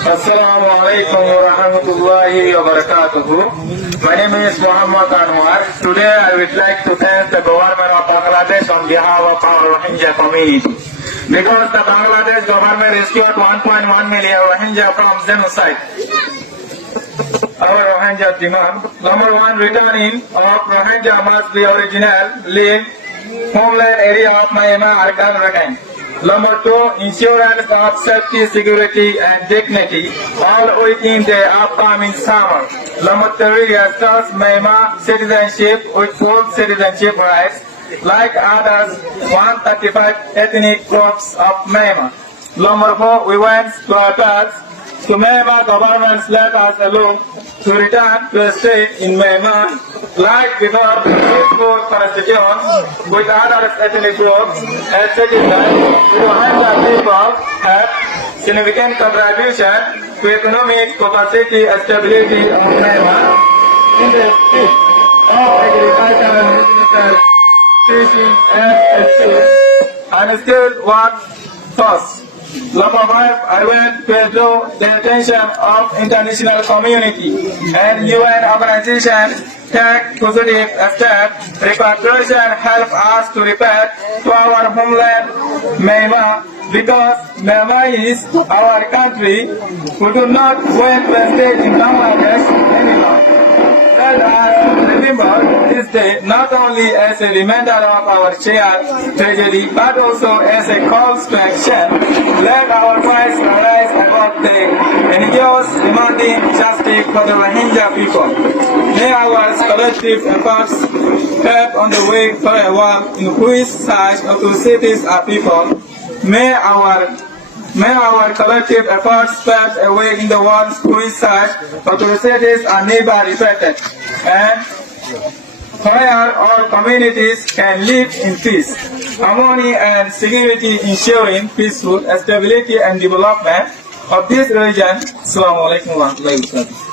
Assalamu alaikum wa rahmatullahi wa barakatuh. My name is Muhammad Anwar. Today I would like to thank the government of Bangladesh on behalf of our Rohingya community. Because the Bangladesh government rescued 1.1 million Rohingya from genocide. Our Rohingya demand. Number one, returning of Rohingya must be original, live, homeland area of Myanmar and Rakhine. Number two, insurance of safety, security, and dignity, all within the upcoming summer. Number three, restores Myanmar citizenship with full citizenship rights, like others 135 ethnic groups of Myanmar. Number four, we want to attach to Myanmar government's let us alone to return to a state in Myanmar, like before the peaceful constitution with other ethnic groups, as citizens, the Rohingya people have significant contribution to economic capacity and stability of Myanmar in the field of agriculture, business, fishing, and skilled workforce. Number five, I want to draw the attention of international community and UN organizations take positive steps. Repatriation help us to repair to our homeland, Myanmar, because Myanmar is our country. We do not want to stay in Bangladesh anymore. Let us remember this day not only as a reminder of our shared tragedy, but also as a call to action. Let our voice arise about the NGOs demanding justice for the Rohingya people. May our collective efforts help on the way for a world in which such atrocities are people. May our collective efforts pave a way in the world which such atrocities are never repeated, and where all communities can live in peace, harmony and security, ensuring peaceful stability and development of this region. Assalamu alaikum wa rahmatullahi wa barakatuh.